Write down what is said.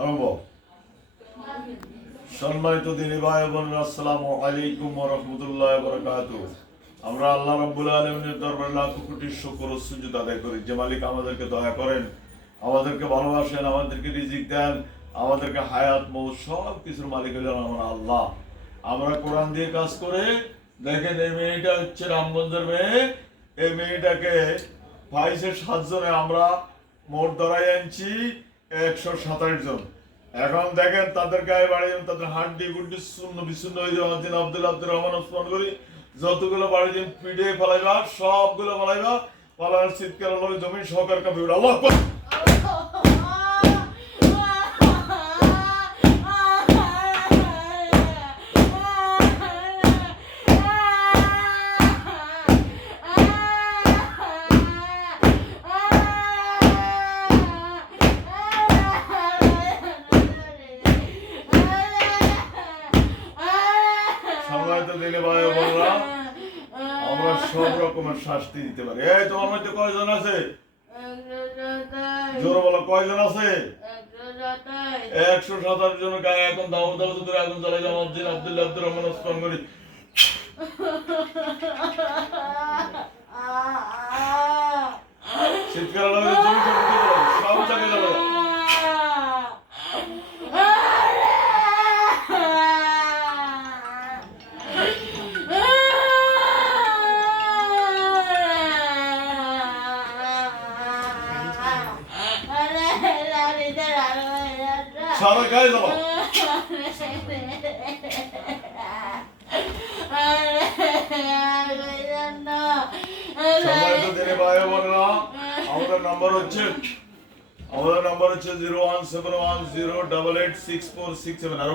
আরম্ভ। সম্মানিত দিনী ভাই বোনেরা, আসসালামু আলাইকুম ওয়া রাহমাতুল্লাহি ওয়া বারাকাতুহু। আমরা আল্লাহ রাব্বুল আলামিনের দরবারে লাখ কোটি শুকর ও সুজুদ আদায় করি যে মালিক আমাদেরকে দয়া করেন, আমাদেরকে ভালোবাসেন, আমাদেরকে রিজিক দেন, আমাদেরকে হায়াত মৌত সব কিছুর মালিক হলেন আমার আল্লাহ। আমরা কোরআন দিয়ে কাজ করে দেখেন, এই মেয়েটা হচ্ছে রামগঞ্জের মেয়ে। এই মেয়েটাকে পাইছে 7 জনে, আমরা মোট ধরাই আনছি 127 জন। এখন দেখেন তাদের গায়ে বাড়ি, তাদের হাড্ডি গুড্ডি শূন্য বিচ্ছিন্ন হয়ে যাওয়া দিন আব্দুল রহমান ওসমান করি যতগুলো বাড়ি দিন পিঠে পালাইবা, সবগুলো পালাইবা, পালার চিৎকার হলো জমিন সহকার কাপি উঠে আল্লাহ আকবার। দিলে ভাই বোনরা, আমরা সব রকমের শাস্তি দিতে পারি। এই তোমার মধ্যে কয়জন আছে? জোরে বলো, কয়জন আছে? 127 জন গায়ে এখন দাও দাও করে আগুন জ্বালাই যাও আব্দুল রহমান ওসমান করি শীতকাল সব জায়গায় যাবো। সারা গায়ে যাবো। সম্মানিত দিনী ভাই বোনেরা, আমাদের নাম্বার হচ্ছে 01710886467। আরো